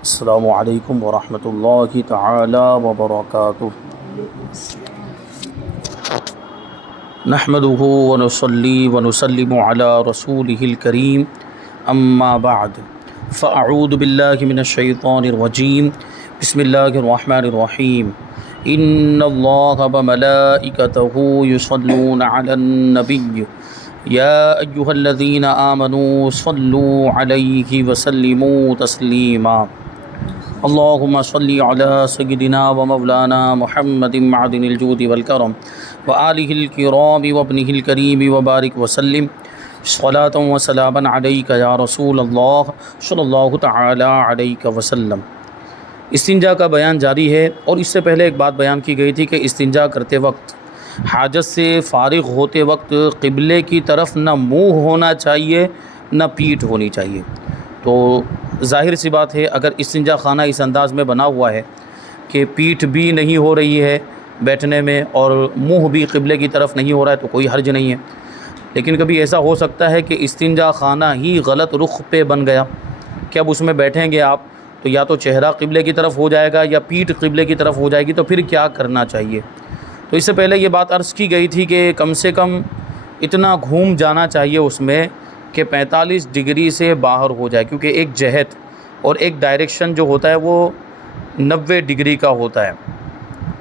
السلام علیکم ورحمۃ اللہ تعالی وبرکاتہ۔ نحمدہ ونصلی ونسلم علی رسولہ الکریم، اما بعد فاعوذ باللہ من الشیطان الرجیم، بسم اللہ الرحمن الرحیم۔ ان اللہ وملائکتہ یصلون علی النبی یا ایہا الذین آمنوا صلوا علیہ وسلموا تسلیما۔ اللہم صلی علی سیدنا و مولانا محمد معدن الجود والکرم وآلہ الکرام وابنہ الکریم وبارک وسلم صلاۃ و سلاما علیک یا رسول اللہ صلی اللہ تعالی علیہ وسلم۔ استنجا کا بیان جاری ہے، اور اس سے پہلے ایک بات بیان کی گئی تھی کہ استنجا کرتے وقت، حاجت سے فارغ ہوتے وقت قبلے کی طرف نہ منہ ہونا چاہیے نہ پیٹھ ہونی چاہیے۔ تو ظاہر سی بات ہے، اگر استنجا خانہ اس انداز میں بنا ہوا ہے کہ پیٹھ بھی نہیں ہو رہی ہے بیٹھنے میں اور منہ بھی قبلے کی طرف نہیں ہو رہا ہے تو کوئی حرج نہیں ہے۔ لیکن کبھی ایسا ہو سکتا ہے کہ استنجا خانہ ہی غلط رخ پہ بن گیا کہ اب اس میں بیٹھیں گے آپ تو یا تو چہرہ قبلے کی طرف ہو جائے گا یا پیٹھ قبلے کی طرف ہو جائے گی، تو پھر کیا کرنا چاہیے؟ تو اس سے پہلے یہ بات عرض کی گئی تھی کہ کم سے کم اتنا گھوم جانا چاہیے اس میں کہ 45 ڈگری سے باہر ہو جائے، کیونکہ ایک جہت اور ایک ڈائریکشن جو ہوتا ہے وہ 90 ڈگری کا ہوتا ہے۔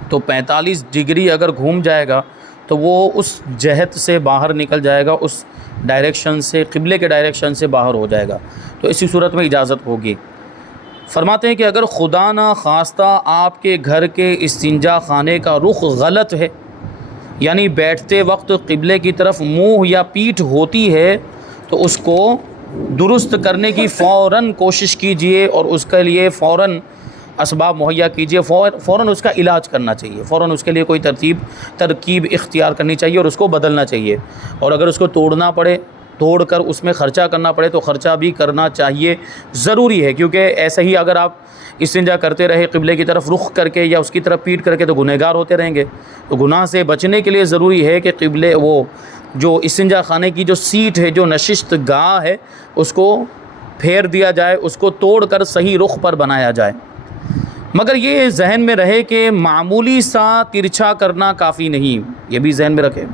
تو 45 ڈگری اگر گھوم جائے گا تو وہ اس جہت سے باہر نکل جائے گا، اس ڈائریکشن سے، قبلے کے ڈائریکشن سے باہر ہو جائے گا، تو اسی صورت میں اجازت ہوگی۔ فرماتے ہیں کہ اگر خدا نہ خواستہ آپ کے گھر کے استنجا خانے کا رخ غلط ہے، یعنی بیٹھتے وقت قبلے کی طرف منہ یا پیٹھ ہوتی ہے، تو اس کو درست کرنے کی فوراً کوشش کیجئے اور اس کے لیے فوراً اسباب مہیا کیجئے، فوراً اس کا علاج کرنا چاہیے، فوراً اس کے لیے کوئی ترکیب اختیار کرنی چاہیے اور اس کو بدلنا چاہیے، اور اگر اس کو توڑنا پڑے، توڑ کر اس میں خرچہ کرنا پڑے تو خرچہ بھی کرنا چاہیے، ضروری ہے، کیونکہ ایسے ہی اگر آپ استنجا کرتے رہے قبلے کی طرف رخ کر کے یا اس کی طرف پیٹ کر کے تو گنہگار ہوتے رہیں گے۔ تو گناہ سے بچنے کے لیے ضروری ہے کہ قبلے وہ جو استنجا خانے کی جو سیٹ ہے، جو نشست گاہ ہے، اس کو پھیر دیا جائے، اس کو توڑ کر صحیح رخ پر بنایا جائے۔ مگر یہ ذہن میں رہے کہ معمولی سا ترچھا کرنا کافی نہیں، یہ بھی ذہن میں رکھے۔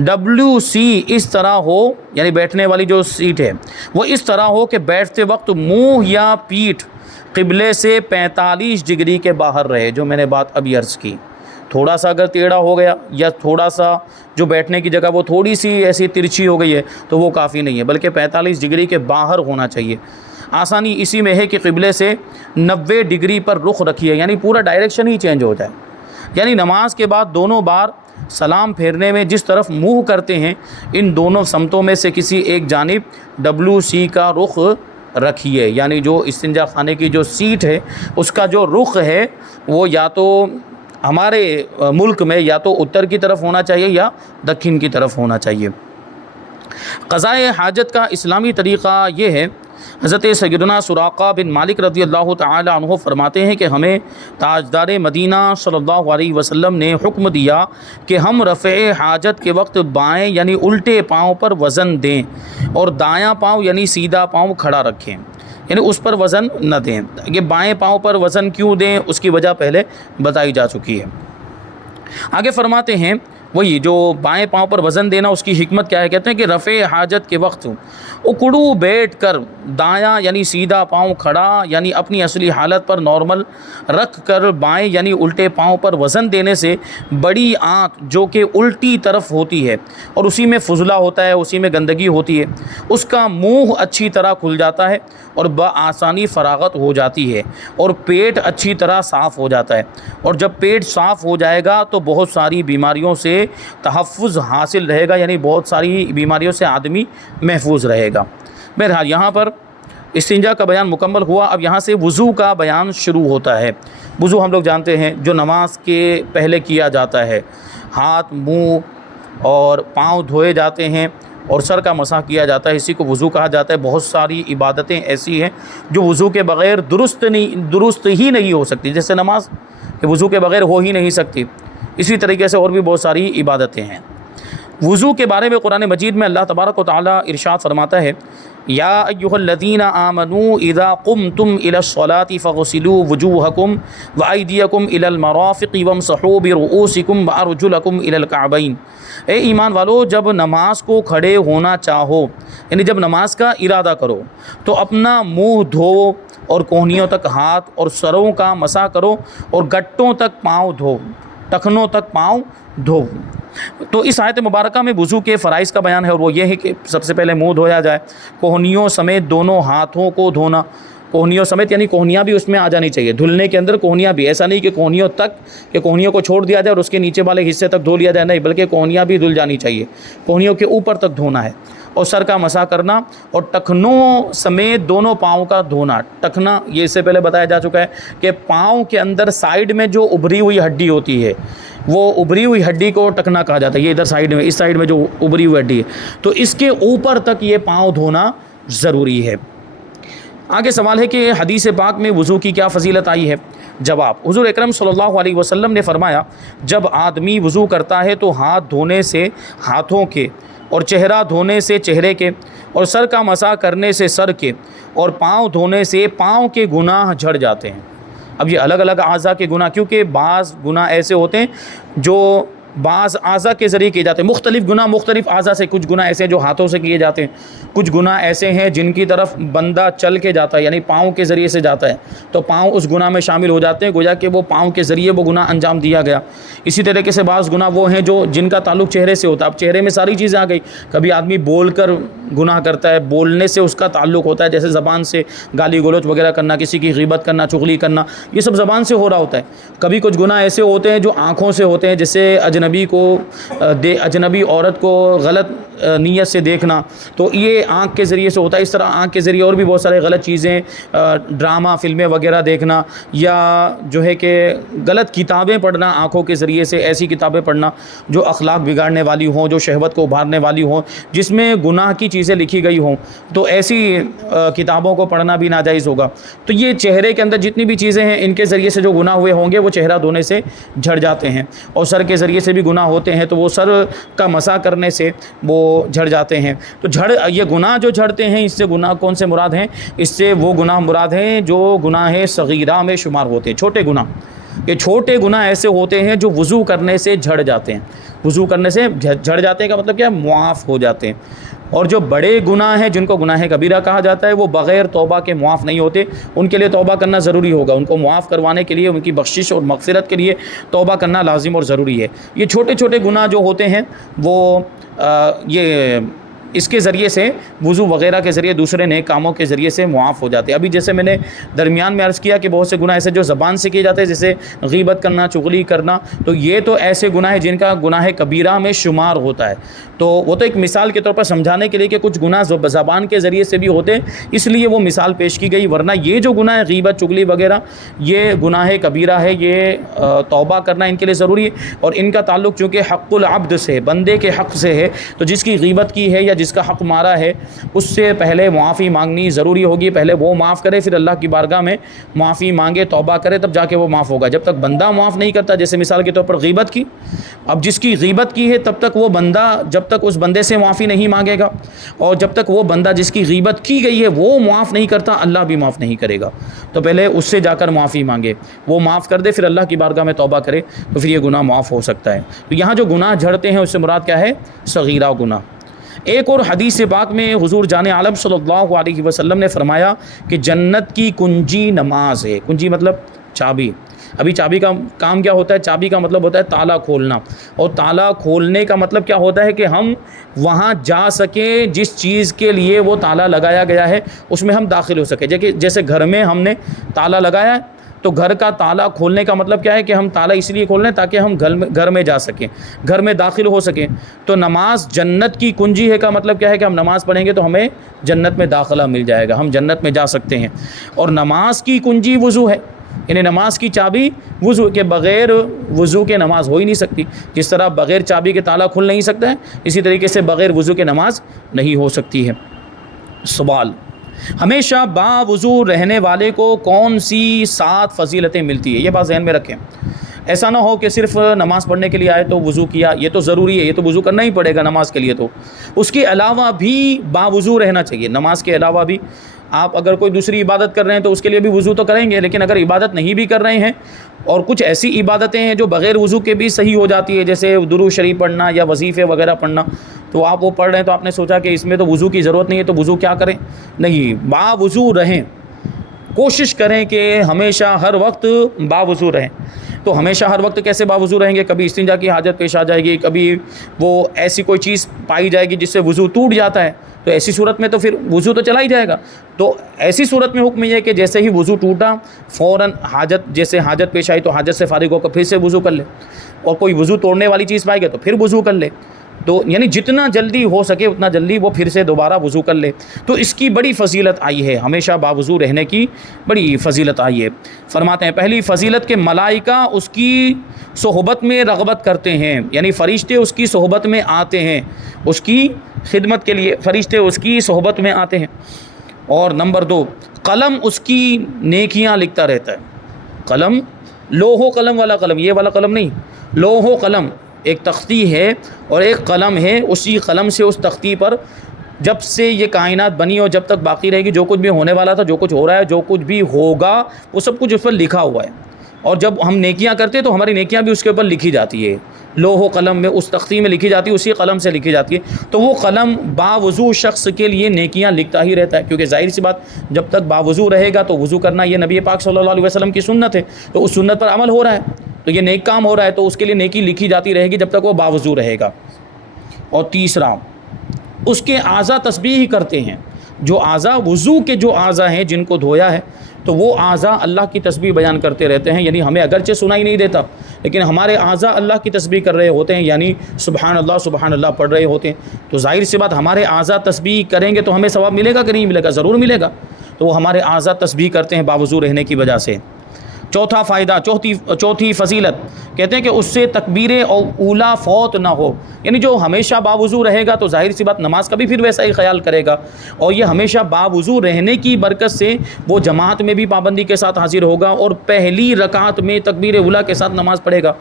WC اس طرح ہو، یعنی بیٹھنے والی جو سیٹ ہے وہ اس طرح ہو کہ بیٹھتے وقت منہ یا پیٹھ قبلے سے 45 ڈگری کے باہر رہے، جو میں نے بات ابھی عرض کی۔ تھوڑا سا اگر ٹیڑھا ہو گیا یا تھوڑا سا جو بیٹھنے کی جگہ وہ تھوڑی سی ایسی ترچھی ہو گئی ہے تو وہ کافی نہیں ہے، بلکہ 45 ڈگری کے باہر ہونا چاہیے۔ آسانی اسی میں ہے کہ قبلے سے 90 ڈگری پر رخ رکھیے، یعنی پورا ڈائریکشن ہی چینج ہو جائے، یعنی نماز کے بعد دونوں بار سلام پھیرنے میں جس طرف منہ کرتے ہیں ان دونوں سمتوں میں سے کسی ایک جانب WC کا رخ رکھیے، یعنی جو استنجا خانے کی جو سیٹ ہے اس کا جو رخ ہے وہ یا تو ہمارے ملک میں یا تو اتر کی طرف ہونا چاہیے یا دکن کی طرف ہونا چاہیے۔ قضائے حاجت کا اسلامی طریقہ یہ ہے۔ حضرت سیدنا سراقہ بن مالک رضی اللہ تعالی عنہ فرماتے ہیں کہ ہمیں تاجدار مدینہ صلی اللہ علیہ وسلم نے حکم دیا کہ ہم رفع حاجت کے وقت بائیں یعنی الٹے پاؤں پر وزن دیں اور دایاں پاؤں یعنی سیدھا پاؤں کھڑا رکھیں، یعنی اس پر وزن نہ دیں۔ یہ بائیں پاؤں پر وزن کیوں دیں اس کی وجہ پہلے بتائی جا چکی ہے۔ آگے فرماتے ہیں وہی جو بائیں پاؤں پر وزن دینا، اس کی حکمت کیا ہے؟ کہتے ہیں کہ رفع حاجت کے وقت اکڑو بیٹھ کر دایاں یعنی سیدھا پاؤں کھڑا یعنی اپنی اصلی حالت پر نارمل رکھ کر بائیں یعنی الٹے پاؤں پر وزن دینے سے بڑی آنت جو کہ الٹی طرف ہوتی ہے اور اسی میں فضلہ ہوتا ہے، اسی میں گندگی ہوتی ہے، اس کا منہ اچھی طرح کھل جاتا ہے اور بآسانی فراغت ہو جاتی ہے، اور پیٹ اچھی طرح صاف ہو جاتا ہے، اور جب پیٹ صاف ہو جائے گا تو بہت ساری بیماریوں سے تحفظ حاصل رہے گا، یعنی بہت ساری بیماریوں سے آدمی محفوظ رہے گا۔ بہرحال یہاں پر استنجا کا بیان مکمل ہوا، اب یہاں سے وضو کا بیان شروع ہوتا ہے۔ وضو ہم لوگ جانتے ہیں جو نماز کے پہلے کیا جاتا ہے، ہاتھ، منہ اور پاؤں دھوئے جاتے ہیں اور سر کا مسح کیا جاتا ہے، اسی کو وضو کہا جاتا ہے۔ بہت ساری عبادتیں ایسی ہیں جو وضو کے بغیر درست ہی نہیں ہو سکتی، جیسے نماز کہ وضو کے بغیر ہو ہی نہیں سکتی، اسی طریقے سے اور بھی بہت ساری عبادتیں ہیں۔ وضو کے بارے میں قرآن مجید میں اللہ تبارک و تعالیٰ ارشاد فرماتا ہے یا ایھا الذین آمنوا اذا قمتم الی الصلاۃ فاغسلوا وجوہکم وایدیکم الی المرافق وامسحوا برؤوسکم وارجلکم الی الکعبین۔ اے ایمان والو، جب نماز کو کھڑے ہونا چاہو، یعنی جب نماز کا ارادہ کرو، تو اپنا منہ دھو اور کوہنیوں تک ہاتھ اور سروں کا مسح کرو اور گٹوں تک پاؤں دھو، ٹخنوں تک پاؤں دھو۔ تو اس آیت مبارکہ میں وضو کے فرائض کا بیان ہے، اور وہ یہ ہے کہ سب سے پہلے منہ دھویا جائے، کوہنیوں سمیت دونوں ہاتھوں کو دھونا، کوہنیوں سمیت یعنی کوہنیاں بھی اس میں آ جانی چاہیے، دھلنے کے اندر کوہنیاں بھی، ایسا نہیں کہ کوہنیوں تک، کہ کوہنیوں کو چھوڑ دیا جائے اور اس کے نیچے والے حصے تک دھو لیا جائے، نہیں، بلکہ کوہنیاں بھی دھل جانی چاہیے، کوہنیوں کے اوپر تک دھونا ہے، اور سر کا مسح کرنا، اور ٹخنوں سمیت دونوں پاؤں کا دھونا۔ ٹخنا یہ اس سے پہلے بتایا جا چکا ہے کہ پاؤں کے اندر سائیڈ میں جو ابھری ہوئی ہڈی ہوتی ہے، وہ ابھری ہوئی ہڈی کو ٹخنا کہا جاتا ہے۔ یہ ادھر سائیڈ میں، اس سائیڈ میں جو ابھری ہوئی ہڈی ہے، تو اس کے اوپر تک یہ پاؤں دھونا ضروری ہے۔ آگے سوال ہے کہ حدیث پاک میں وضو کی کیا فضیلت آئی ہے؟ جواب، حضور اکرم صلی اللہ علیہ وسلم نے فرمایا، جب آدمی وضو کرتا ہے تو ہاتھ دھونے سے ہاتھوں کے، اور چہرہ دھونے سے چہرے کے، اور سر کا مسح کرنے سے سر کے، اور پاؤں دھونے سے پاؤں کے گناہ جھڑ جاتے ہیں۔ اب یہ الگ الگ اعضاء کے گناہ، کیونکہ بعض گناہ ایسے ہوتے ہیں جو بعض اعضاء کے ذریعے کیے جاتے ہیں، مختلف گناہ مختلف اعضاء سے، کچھ گناہ ایسے ہیں جو ہاتھوں سے کیے جاتے ہیں، کچھ گناہ ایسے ہیں جن کی طرف بندہ چل کے جاتا ہے، یعنی پاؤں کے ذریعے سے جاتا ہے، تو پاؤں اس گناہ میں شامل ہو جاتے ہیں، گویا کہ وہ پاؤں کے ذریعے وہ گناہ انجام دیا گیا۔ اسی طریقے سے بعض گناہ وہ ہیں جو جن کا تعلق چہرے سے ہوتا ہے، اب چہرے میں ساری چیزیں آ گئی، کبھی آدمی بول کر گناہ کرتا ہے، بولنے سے اس کا تعلق ہوتا ہے، جیسے زبان سے گالی گلوچ وغیرہ کرنا، کسی کی غیبت کرنا، چغلی کرنا، یہ سب زبان سے ہو رہا ہوتا ہے۔ کبھی کچھ گناہ ایسے ہوتے ہیں جو آنکھوں سے ہوتے ہیں، جیسے اجنبی عورت کو غلط نیت سے دیکھنا، تو یہ آنکھ کے ذریعے سے ہوتا ہے۔ اس طرح آنکھ کے ذریعے اور بھی بہت سارے غلط چیزیں، ڈرامہ فلمیں وغیرہ دیکھنا، یا جو ہے کہ غلط کتابیں پڑھنا آنکھوں کے ذریعے سے، ایسی کتابیں پڑھنا جو اخلاق بگاڑنے والی ہوں، جو شہوت کو ابھارنے والی ہوں، جس میں گناہ کی چیزیں لکھی گئی ہوں، تو ایسی کتابوں کو پڑھنا بھی ناجائز ہوگا۔ تو یہ چہرے کے اندر جتنی بھی چیزیں ہیں، ان کے ذریعے سے جو گناہ ہوئے ہوں گے وہ چہرہ دھونے سے جھڑ جاتے ہیں، اور سر کے ذریعے سے بھی گناہ ہوتے ہیں تو وہ سر کا مسح کرنے سے وہ جھڑ جاتے ہیں۔ تو یہ گناہ جو جھڑتے ہیں، اس سے گناہ کون سے مراد ہیں؟ اس سے وہ گناہ مراد ہیں جو گناہ صغیرہ میں شمار ہوتے ہیں، چھوٹے گناہ۔ یہ چھوٹے گناہ ایسے ہوتے ہیں جو وضو کرنے سے جھڑ جاتے ہیں، وضو کرنے سے جھڑ جاتے ہیں کا مطلب کیا ہے؟ معاف ہو جاتے ہیں۔ اور جو بڑے گناہ ہیں جن کو گناہ کبیرہ کہا جاتا ہے، وہ بغیر توبہ کے معاف نہیں ہوتے، ان کے لیے توبہ کرنا ضروری ہوگا، ان کو معاف کروانے کے لیے، ان کی بخشش اور مغفرت کے لیے توبہ کرنا لازم اور ضروری ہے۔ یہ چھوٹے چھوٹے گناہ جو ہوتے ہیں وہ یہ اس کے ذریعے سے، وضو وغیرہ کے ذریعے، دوسرے نیک کاموں کے ذریعے سے معاف ہو جاتے ہیں۔ ابھی جیسے میں نے درمیان میں عرض کیا کہ بہت سے گناہ ایسے جو زبان سے کیے جاتے ہیں، جیسے غیبت کرنا، چغلی کرنا، تو یہ تو ایسے گناہ ہیں جن کا گناہ کبیرہ میں شمار ہوتا ہے۔ تو وہ تو ایک مثال کے طور پر سمجھانے کے لیے کہ کچھ گناہ زبان کے ذریعے سے بھی ہوتے ہیں، اس لیے وہ مثال پیش کی گئی، ورنہ یہ جو گناہ ہے غیبت، چغلی وغیرہ، یہ گناہ کبیرہ ہے، یہ توبہ کرنا ان کے لیے ضروری ہے۔ اور ان کا تعلق چونکہ حق العبد سے، بندے کے حق سے ہے، تو جس کی غیبت کی ہے یا جس کا حق مارا ہے، اس سے پہلے معافی مانگنی ضروری ہوگی، پہلے وہ معاف کرے، پھر اللہ کی بارگاہ میں معافی مانگے، توبہ کرے، تب جا کے وہ معاف ہوگا۔ جب تک بندہ معاف نہیں کرتا، جیسے مثال کے طور پر غیبت کی، اب جس کی غیبت کی ہے، تب تک وہ بندہ، جب تک اس بندے سے معافی نہیں مانگے گا، اور جب تک وہ بندہ جس کی غیبت کی گئی ہے وہ معاف نہیں کرتا، اللہ بھی معاف نہیں کرے گا۔ تو پہلے اس سے جا کر معافی مانگے، وہ معاف کر دے، پھر اللہ کی بارگاہ میں توبہ کرے، تو پھر یہ گناہ معاف ہو سکتا ہے۔ تو یہاں جو گناہ جھڑتے ہیں اس سے مراد کیا ہے؟ صغیرہ گناہ۔ ایک اور حدیث پاک میں حضور جان عالم صلی اللہ علیہ وسلم نے فرمایا کہ جنت کی کنجی نماز ہے۔ کنجی مطلب چابی۔ ابھی چابی کا کام کیا ہوتا ہے؟ چابی کا مطلب ہوتا ہے تالا کھولنا، اور تالا کھولنے کا مطلب کیا ہوتا ہے کہ ہم وہاں جا سکیں، جس چیز کے لیے وہ تالا لگایا گیا ہے اس میں ہم داخل ہو سکیں۔ جیسے گھر میں ہم نے تالا لگایا ہے، تو گھر کا تالا کھولنے کا مطلب کیا ہے کہ ہم تالا اس لیے کھول رہے ہیں تاکہ ہم گھر میں جا سکیں، گھر میں داخل ہو سکیں۔ تو نماز جنت کی کنجی ہے کا مطلب کیا ہے کہ ہم نماز پڑھیں گے تو ہمیں جنت میں داخلہ مل جائے گا، ہم جنت میں جا سکتے ہیں۔ اور نماز کی کنجی وضو ہے، یعنی نماز کی چابی وضو کے، بغیر وضو کے نماز ہو ہی نہیں سکتی۔ جس طرح بغیر چابی کے تالا کھل نہیں سکتا ہے، اسی طریقے سے بغیر وضو کے نماز نہیں ہو سکتی ہے۔ سوال: ہمیشہ با وضو رہنے والے کو کون سی 7 فضیلتیں ملتی ہے؟ یہ بات ذہن میں رکھیں ایسا نہ ہو کہ صرف نماز پڑھنے کے لیے آئے تو وضو کیا، یہ تو ضروری ہے، یہ تو وضو کرنا ہی پڑے گا نماز کے لیے، تو اس کے علاوہ بھی باوضو رہنا چاہیے۔ نماز کے علاوہ بھی آپ اگر کوئی دوسری عبادت کر رہے ہیں تو اس کے لیے بھی وضو تو کریں گے، لیکن اگر عبادت نہیں بھی کر رہے ہیں اور کچھ ایسی عبادتیں ہیں جو بغیر وضو کے بھی صحیح ہو جاتی ہے، جیسے درود شریف پڑھنا یا وظیفے وغیرہ پڑھنا، تو آپ وہ پڑھ رہے ہیں تو آپ نے سوچا کہ اس میں تو وضو کی ضرورت نہیں ہے، تو وضو کیا کریں؟ نہیں، باوضو رہیں، کوشش کریں کہ ہمیشہ ہر وقت باوضو رہیں۔ تو ہمیشہ ہر وقت کیسے باوضو رہیں گے؟ کبھی استنجا کی حاجت پیش آ جائے گی، کبھی وہ ایسی کوئی چیز پائی جائے گی جس سے وضو ٹوٹ جاتا ہے، تو ایسی صورت میں تو پھر وضو تو چلا ہی جائے گا۔ تو ایسی صورت میں حکم یہ ہے کہ جیسے ہی وضو ٹوٹا فوراً جیسے حاجت پیش آئی تو حاجت سے فارغ ہو کر پھر سے وضو کر لے، اور کوئی وضو توڑنے والی چیز پائے گا تو پھر وضو کر لے، تو یعنی جتنا جلدی ہو سکے اتنا جلدی وہ پھر سے دوبارہ وضو کر لے۔ تو اس کی بڑی فضیلت آئی ہے، ہمیشہ باوضو رہنے کی بڑی فضیلت آئی ہے۔ فرماتے ہیں پہلی فضیلت کہ ملائکہ اس کی صحبت میں رغبت کرتے ہیں، یعنی فرشتے اس کی صحبت میں آتے ہیں، اس کی خدمت کے لیے فرشتے اس کی صحبت میں آتے ہیں۔ اور نمبر 2، قلم اس کی نیکیاں لکھتا رہتا ہے۔ قلم، لوح و قلم والا قلم، یہ والا قلم نہیں، لوح و قلم ایک تختی ہے اور ایک قلم ہے، اسی قلم سے اس تختی پر جب سے یہ کائنات بنی اور جب تک باقی رہے گی جو کچھ بھی ہونے والا تھا، جو کچھ ہو رہا ہے، جو کچھ بھی ہوگا، وہ سب کچھ اس پر لکھا ہوا ہے۔ اور جب ہم نیکیاں کرتے تو ہماری نیکیاں بھی اس کے اوپر لکھی جاتی ہے، لوح و قلم میں اس تختی میں لکھی جاتی ہے، اسی قلم سے لکھی جاتی ہے۔ تو وہ قلم باوضو شخص کے لیے نیکیاں لکھتا ہی رہتا ہے، کیونکہ ظاہر سی بات جب تک باوضو رہے گا تو وضو کرنا یہ نبی پاک صلی اللہ علیہ وسلم کی سنت ہے، تو اس سنت پر عمل ہو رہا ہے، تو یہ نیک کام ہو رہا ہے، تو اس کے لیے نیکی لکھی جاتی رہے گی جب تک وہ باوضو رہے گا۔ اور تیسرا، اس کے اعضاء تسبیح کرتے ہیں، جو اعضاء وضو کے جو اعضاء ہیں جن کو دھویا ہے تو وہ اعضاء اللہ کی تسبیح بیان کرتے رہتے ہیں، یعنی ہمیں اگرچہ سنائی نہیں دیتا لیکن ہمارے اعضاء اللہ کی تسبیح کر رہے ہوتے ہیں، یعنی سبحان اللہ پڑھ رہے ہوتے ہیں۔ تو ظاہر سی بات ہمارے اعضاء تسبیح کریں گے تو ہمیں ثواب ملے گا کہ نہیں ملے گا؟ ضرور ملے گا۔ تو وہ ہمارے اعضاء تسبیح کرتے ہیں باوضو رہنے کی وجہ سے۔ چوتھا فائدہ، چوتھی فضیلت، کہتے ہیں کہ اس سے تکبیر اولا فوت نہ ہو، یعنی جو ہمیشہ باوضو رہے گا تو ظاہر سی بات نماز کا بھی پھر ویسا ہی خیال کرے گا، اور یہ ہمیشہ باوضو رہنے کی برکت سے وہ جماعت میں بھی پابندی کے ساتھ حاضر ہوگا اور پہلی رکعت میں تکبیر اولا کے ساتھ نماز پڑھے گا،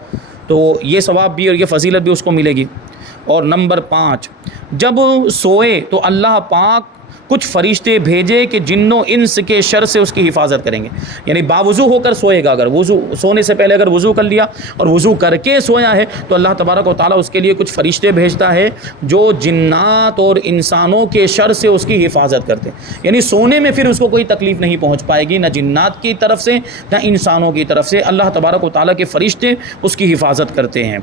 تو یہ ثواب بھی اور یہ فضیلت بھی اس کو ملے گی۔ اور نمبر 5، جب سوئے تو اللہ پاک کچھ فرشتے بھیجے کہ جن و انس کے شر سے اس کی حفاظت کریں گے، یعنی باوضو ہو کر سوئے گا، اگر سونے سے پہلے اگر وضو کر لیا اور وضو کر کے سویا ہے تو اللہ تبارک و تعالیٰ اس کے لیے کچھ فرشتے بھیجتا ہے جو جنات اور انسانوں کے شر سے اس کی حفاظت کرتے ہیں، یعنی سونے میں پھر اس کو کوئی تکلیف نہیں پہنچ پائے گی، نہ جنات کی طرف سے نہ انسانوں کی طرف سے، اللہ تبارک و تعالیٰ کے فرشتے اس کی حفاظت کرتے ہیں۔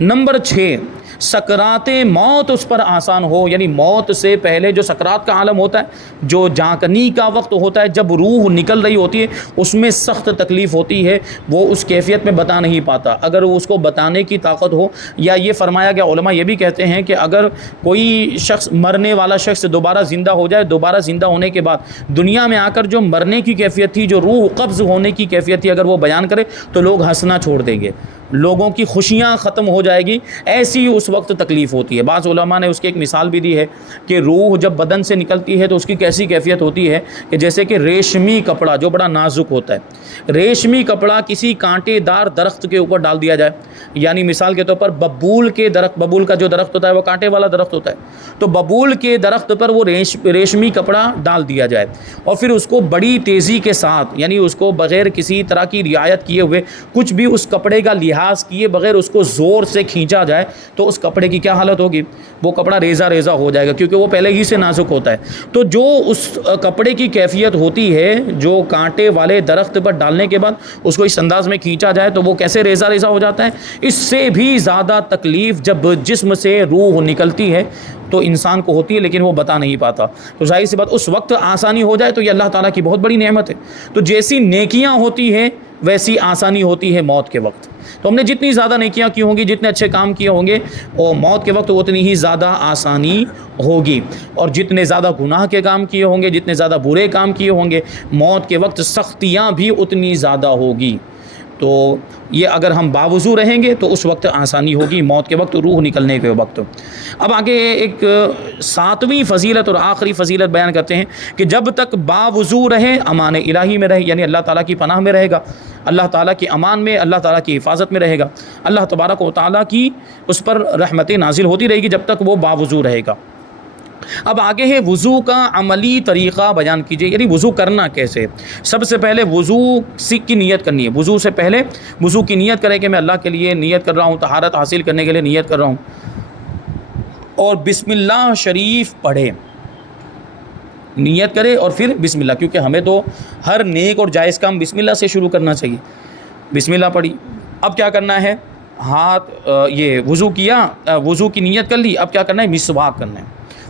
نمبر 6، سکرات موت اس پر آسان ہو، یعنی موت سے پہلے جو سکرات کا عالم ہوتا ہے، جو جانکنی کا وقت ہوتا ہے، جب روح نکل رہی ہوتی ہے اس میں سخت تکلیف ہوتی ہے، وہ اس کیفیت میں بتا نہیں پاتا، اگر اس کو بتانے کی طاقت ہو، یا یہ فرمایا گیا، علماء یہ بھی کہتے ہیں کہ اگر کوئی شخص مرنے والا شخص دوبارہ زندہ ہو جائے، دوبارہ زندہ ہونے کے بعد دنیا میں آ کر جو مرنے کی کیفیت تھی، جو روح قبض ہونے کی کیفیت تھی، اگر وہ بیان کرے تو لوگ ہنسنا چھوڑ دیں گے، لوگوں کی خوشیاں ختم ہو جائے گی، ایسی اس وقت تکلیف ہوتی ہے۔ بعض علماء نے اس کی ایک مثال بھی دی ہے کہ روح جب بدن سے نکلتی ہے تو اس کی کیسی کیفیت ہوتی ہے کہ جیسے کہ ریشمی کپڑا جو بڑا نازک ہوتا ہے، ریشمی کپڑا کسی کانٹے دار درخت کے اوپر ڈال دیا جائے، یعنی مثال کے طور پر ببول کے درخت، ببول کا جو درخت ہوتا ہے وہ کانٹے والا درخت ہوتا ہے، تو ببول کے درخت پر وہ ریشمی کپڑا ڈال دیا جائے اور پھر اس کو بڑی تیزی کے ساتھ، یعنی اس کو بغیر کسی طرح کی رعایت کیے ہوئے، کچھ بھی اس کپڑے کا لحاظ کیے بغیر اس کو زور سے کھینچا جائے تو اس کپڑے کی کیا حالت ہوگی؟ وہ کپڑا ریزہ ریزہ ہو جائے گا، کیونکہ وہ پہلے ہی سے نازک ہوتا ہے۔ تو جو اس کپڑے کی کیفیت ہوتی ہے، جو کانٹے والے درخت پر ڈالنے کے بعد اس کو اس انداز میں کھینچا جائے تو وہ کیسے ریزہ ریزہ ہو جاتا ہے، اس سے بھی زیادہ تکلیف جب جسم سے روح نکلتی ہے تو انسان کو ہوتی ہے، لیکن وہ بتا نہیں پاتا۔ تو ظاہر سی بات اس وقت آسانی ہو جائے تو یہ اللہ تعالیٰ کی بہت بڑی نعمت ہے۔ تو جیسی نیکیاں ہوتی ہیں ویسی آسانی ہوتی ہے موت کے وقت۔ تو ہم نے جتنی زیادہ نیکیاں کی ہوں گی، جتنے اچھے کام کیے ہوں گے، اور موت کے وقت اتنی ہی زیادہ آسانی ہوگی، اور جتنے زیادہ گناہ کے کام کیے ہوں گے، جتنے زیادہ برے کام کیے ہوں گے، موت کے وقت سختیاں بھی اتنی زیادہ ہوگی۔ تو یہ اگر ہم باوضو رہیں گے تو اس وقت آسانی ہوگی، موت کے وقت، روح نکلنے کے وقت۔ اب آگے ایک 7ویں فضیلت اور آخری فضیلت بیان کرتے ہیں کہ جب تک باوضو رہے امان الہی میں رہے، یعنی اللہ تعالیٰ کی پناہ میں رہے گا، اللہ تعالیٰ کی امان میں، اللہ تعالیٰ کی حفاظت میں رہے گا، اللہ تبارک و تعالیٰ کی اس پر رحمتیں نازل ہوتی رہے گی جب تک وہ باوضو رہے گا۔ اب آگے ہے وضو کا عملی طریقہ بیان کیجئے، یعنی وضو کرنا کیسے۔ سب سے پہلے وضو کی نیت کرنی ہے، وضو سے پہلے وضو کی نیت کرے کہ میں اللہ کے لیے نیت کر رہا ہوں، طہارت حاصل کرنے کے لیے نیت کر رہا ہوں، اور بسم اللہ شریف پڑھے، نیت کرے اور پھر بسم اللہ، کیونکہ ہمیں تو ہر نیک اور جائز کام بسم اللہ سے شروع کرنا چاہیے۔ بسم اللہ پڑھی، اب کیا کرنا ہے، ہاتھ یہ وضو کیا، وضو کی نیت کر لی، اب کیا کرنا ہے، مسواک کرنا ہے۔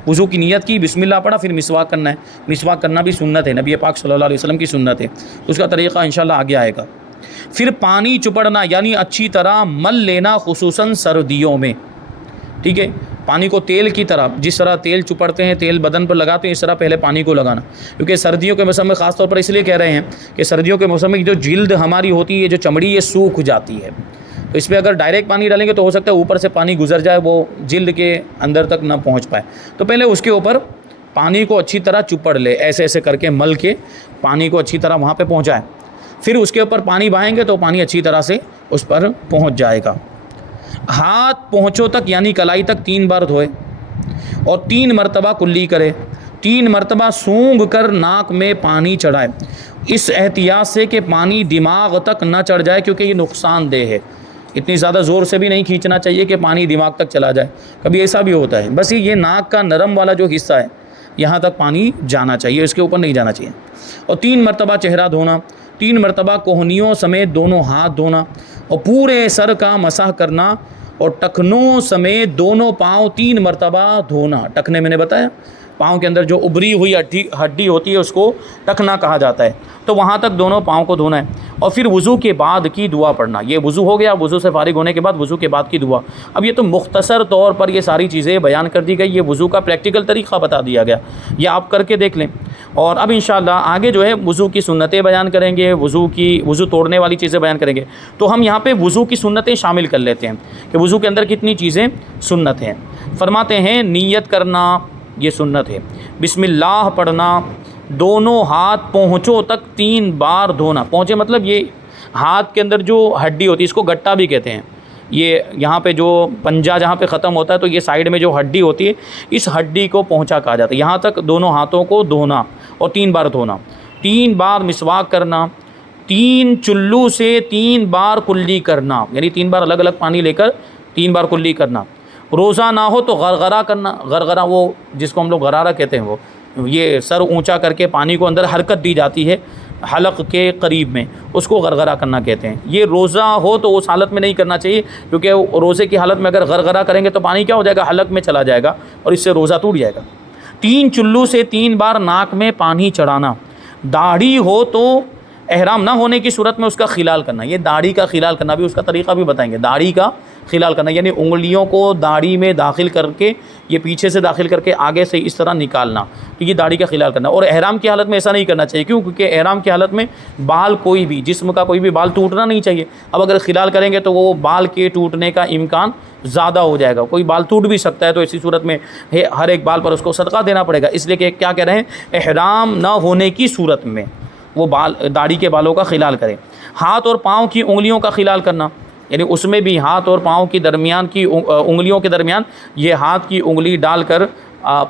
وضو کی نیت کی، بسم اللہ پڑھا، پھر مسواک کرنا ہے۔ مسواک کرنا بھی سنت ہے، نبی پاک صلی اللہ علیہ وسلم کی سنت ہے، اس کا طریقہ انشاءاللہ آگے آئے گا۔ پھر پانی چپڑنا، یعنی اچھی طرح مل لینا، خصوصاً سردیوں میں، ٹھیک ہے، پانی کو تیل کی طرح، جس طرح تیل چپڑتے ہیں، تیل بدن پر لگاتے ہیں، اس طرح پہلے پانی کو لگانا، کیونکہ سردیوں کے موسم میں خاص طور پر اس لیے کہہ رہے ہیں کہ سردیوں کے موسم میں جو جلد ہماری ہوتی ہے، جو چمڑی یہ سوکھ جاتی ہے، تو اس پہ اگر ڈائریکٹ پانی ڈالیں گے تو ہو سکتا ہے اوپر سے پانی گزر جائے، وہ جلد کے اندر تک نہ پہنچ پائے، تو پہلے اس کے اوپر پانی کو اچھی طرح چپڑ لے، ایسے ایسے کر کے مل کے پانی کو اچھی طرح وہاں پہ پہنچائے، پھر اس کے اوپر پانی بہائیں گے تو پانی اچھی طرح سے اس پر پہنچ جائے گا۔ ہاتھ پہنچوں تک یعنی کلائی تک 3 بار دھوئے اور 3 مرتبہ کلی کرے، 3 مرتبہ سونگھ کر ناک میں پانی چڑھائے، اس احتیاط سے کہ پانی دماغ تک نہ چڑھ جائے، کیونکہ یہ نقصان دہ ہے، اتنی زیادہ زور سے بھی نہیں کھینچنا چاہیے کہ پانی دماغ تک چلا جائے، کبھی ایسا بھی ہوتا ہے، بس یہ ناک کا نرم والا جو حصہ ہے یہاں تک پانی جانا چاہیے، اس کے اوپر نہیں جانا چاہیے۔ اور 3 مرتبہ چہرہ دھونا، 3 مرتبہ کوہنیوں سمیت دونوں ہاتھ دھونا، اور پورے سر کا مسح کرنا، اور ٹخنوں سمیت دونوں پاؤں 3 مرتبہ دھونا۔ ٹخنے میں نے بتایا پاؤں کے اندر جو ابری ہوئی ہڈی ہوتی ہے اس کو ٹخنا کہا جاتا ہے، تو وہاں تک دونوں پاؤں کو دھونا ہے۔ اور پھر وضو کے بعد کی دعا پڑھنا، یہ وضو ہو گیا، وضو سے فارغ ہونے کے بعد وضو کے بعد کی دعا۔ اب یہ تو مختصر طور پر یہ ساری چیزیں بیان کر دی گئی، یہ وضو کا پریکٹیکل طریقہ بتا دیا گیا، یہ آپ کر کے دیکھ لیں۔ اور اب انشاءاللہ آگے جو ہے وضو کی سنتیں بیان کریں گے، وضو توڑنے والی چیزیں بیان کریں گے، تو ہم یہاں پہ وضو کی سنتیں شامل کر لیتے ہیں کہ وضو کے اندر کتنی چیزیں سنت ہیں۔ فرماتے ہیں نیت کرنا یہ سنت ہے، بسم اللہ پڑھنا، دونوں ہاتھ پہنچوں تک 3 بار دھونا، پہنچے مطلب یہ ہاتھ کے اندر جو ہڈی ہوتی ہے اس کو گٹا بھی کہتے ہیں، یہ یہاں پہ جو پنجہ جہاں پہ ختم ہوتا ہے تو یہ سائیڈ میں جو ہڈی ہوتی ہے اس ہڈی کو پہنچا کہا جاتا ہے، یہاں تک دونوں ہاتھوں کو دھونا اور 3 بار دھونا، 3 بار مسواک کرنا، 3 چلو سے 3 بار کلی کرنا، یعنی 3 بار الگ الگ پانی لے کر 3 بار کلی کرنا۔ روزہ نہ ہو تو غرغرہ کرنا، غرغرہ وہ جس کو ہم لوگ غرارہ کہتے ہیں، وہ یہ سر اونچا کر کے پانی کو اندر حرکت دی جاتی ہے حلق کے قریب میں، اس کو غرغرہ کرنا کہتے ہیں۔ یہ روزہ ہو تو اس حالت میں نہیں کرنا چاہیے، کیونکہ روزے کی حالت میں اگر غرغرہ کریں گے تو پانی کیا ہو جائے گا، حلق میں چلا جائے گا اور اس سے روزہ ٹوٹ جائے گا۔ 3 چلو سے 3 بار ناک میں پانی چڑھانا۔ داڑھی ہو تو احرام نہ ہونے کی صورت میں اس کا خلال کرنا، یہ داڑھی کا خلال کرنا بھی اس کا طریقہ بھی بتائیں گے، داڑھی کا خلال کرنا یعنی انگلیوں کو داڑھی میں داخل کر کے، یہ پیچھے سے داخل کر کے آگے سے اس طرح نکالنا، تو یہ داڑھی کا خلال کرنا۔ اور احرام کی حالت میں ایسا نہیں کرنا چاہیے، کیوں؟ کیونکہ احرام کی حالت میں بال کوئی بھی، جسم کا کوئی بھی بال ٹوٹنا نہیں چاہیے۔ اب اگر خلال کریں گے تو وہ بال کے ٹوٹنے کا امکان زیادہ ہو جائے گا، کوئی بال ٹوٹ بھی سکتا ہے، تو اسی صورت میں ہر ایک بال پر اس کو صدقہ دینا پڑے گا، اس لیے کہ کیا کہہ رہے ہیں، احرام نہ ہونے کی صورت میں وہ داڑھی کے بالوں کا خلال کریں۔ ہاتھ اور پاؤں کی انگلیوں کا خلال کرنا، یعنی اس میں بھی ہاتھ اور پاؤں کی درمیان کی انگلیوں کے درمیان یہ ہاتھ کی انگلی ڈال کر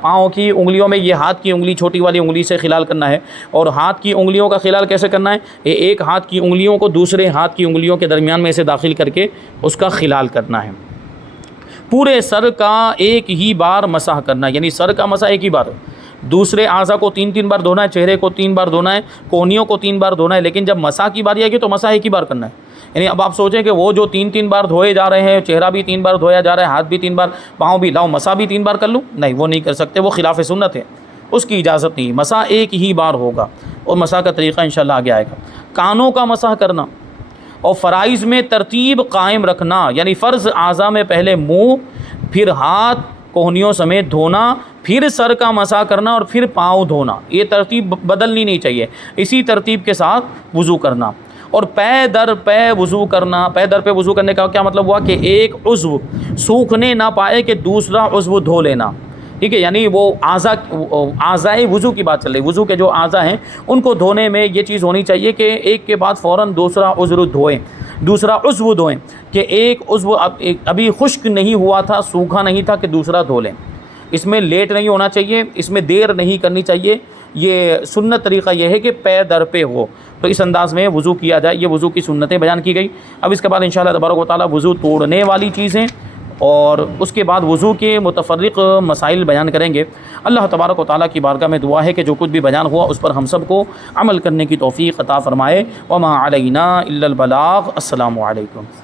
پاؤں کی انگلیوں میں یہ ہاتھ کی انگلی چھوٹی والی انگلی سے خلال کرنا ہے۔ اور ہاتھ کی انگلیوں کا خلال کیسے کرنا ہے، ایک ہاتھ کی انگلیوں کو دوسرے ہاتھ کی انگلیوں کے درمیان میں سے داخل کر کے اس کا خلال کرنا ہے۔ پورے سر کا ایک ہی بار مسح کرنا، یعنی سر کا مسح ایک ہی بار، دوسرے اعضاء کو 3 بار دھونا ہے، چہرے کو 3 بار دھونا ہے، کوہنیوں کو 3 بار دھونا ہے، لیکن جب مسح کی باری آئے گی تو مسح ایک ہی بار کرنا ہے۔ یعنی اب آپ سوچیں کہ وہ جو 3 بار دھوئے جا رہے ہیں، چہرہ بھی 3 بار دھویا جا رہا ہے، ہاتھ بھی 3 بار، پاؤں بھی، لاؤ مسح بھی 3 بار کر لوں، نہیں وہ نہیں کر سکتے، وہ خلاف سنت ہے، اس کی اجازت نہیں، مسح ایک ہی بار ہوگا، اور مسح کا طریقہ انشاءاللہ آگے آئے گا۔ کانوں کا مسح کرنا اور فرائض میں ترتیب قائم رکھنا، یعنی فرض اعضاء میں پہلے منہ، پھر ہاتھ کوہنیوں سمیت دھونا، پھر سر کا مسح کرنا اور پھر پاؤں دھونا، یہ ترتیب بدلنی نہیں چاہیے، اسی ترتیب کے ساتھ وضو کرنا۔ اور پے در پے وضو کرنا، پے در پے وضو کرنے کا کیا مطلب ہوا کہ ایک عضو سوکھنے نہ پائے کہ دوسرا عضو دھو لینا، ٹھیک ہے، یعنی وہ اعضائے وضو کی بات چل رہی ہے، وضو کے جو اعضا ہیں ان کو دھونے میں یہ چیز ہونی چاہیے کہ ایک کے بعد فوراً دوسرا عضو دھوئیں، کہ ایک عضو ابھی خشک نہیں ہوا تھا، سوکھا نہیں تھا کہ دوسرا دھو لیں۔ اس میں لیٹ نہیں ہونا چاہیے، اس میں دیر نہیں کرنی چاہیے، یہ سنت طریقہ یہ ہے کہ پے در پہ ہو، تو اس انداز میں وضو کیا جائے۔ یہ وضو کی سنتیں بیان کی گئی۔ اب اس کے بعد انشاءاللہ تبارک و تعالیٰ وضو توڑنے والی چیزیں اور اس کے بعد وضو کے متفرق مسائل بیان کریں گے۔ اللہ تبارک و تعالیٰ کی بارگاہ میں دعا ہے کہ جو کچھ بھی بیان ہوا اس پر ہم سب کو عمل کرنے کی توفیق عطا فرمائے۔ وما علینا الا البلاغ۔ السلام علیکم۔